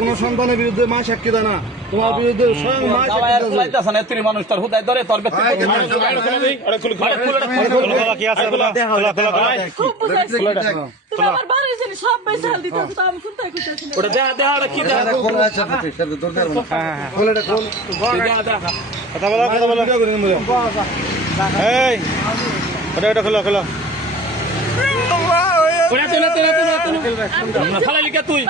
কোন সন্তানের বিরুদ্ধে মা সাক্ষী দেয় না, তোমার বিরুদ্ধে স্বয়ং মা সাক্ষী মানুষ তোর হুদায় ধরে তোর তুই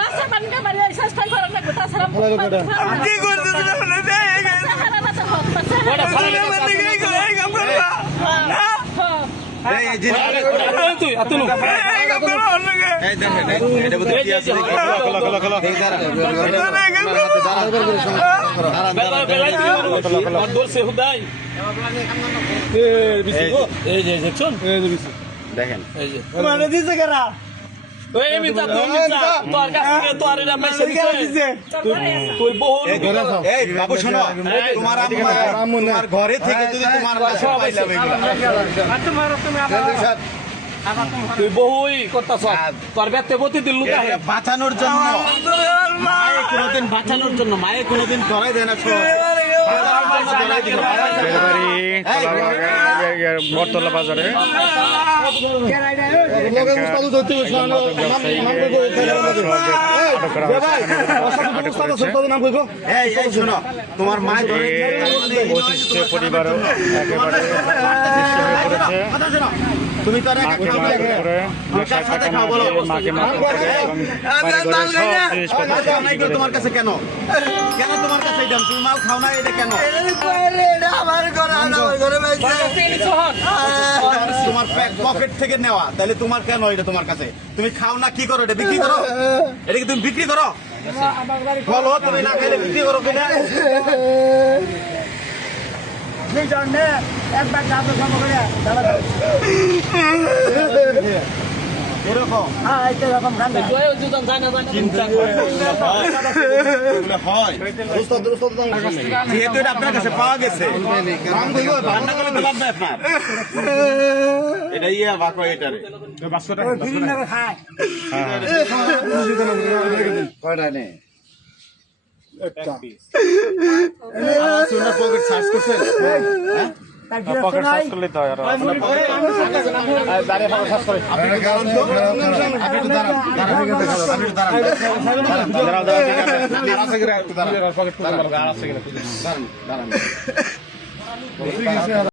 দেখেন বাবু শোনো, তোমার ঘরে থেকে যদি তোমার তুই বহুই করতেছ তোর ব্যক্তি প্রতিদিন লুকা বাঁচানোর জন্য, মায়ে কোনোদিন বাঁচানোর জন্য মায়ে কোনোদিন ধরাই দেয় না। বটতলা বাজারে তোমার মায়ের পরিবার একেবারে তুমি তো তোমার কাছে কেন কেন তোমার কাছে তুমি মাল খাও না, এটা কেন তোমার পকেট থেকে নেওয়া, তাহলে তোমার কেন এটা তোমার কাছে? তুমি খাও না, কি করো? এটা বিক্রি করো? এটা কি তুমি বিক্রি করো? বলো, তুমি না খাইলে বিক্রি করো কিনা? যেহেতু এটা আপনার কাছে পাওয়া গেছে, রান্না করলে তো লাগবে আপনার। এটা ইয়ে বাকো, এটারে পকেট সার্চ করছে, পকেট সার্চ করলে তো দাঁড়ান।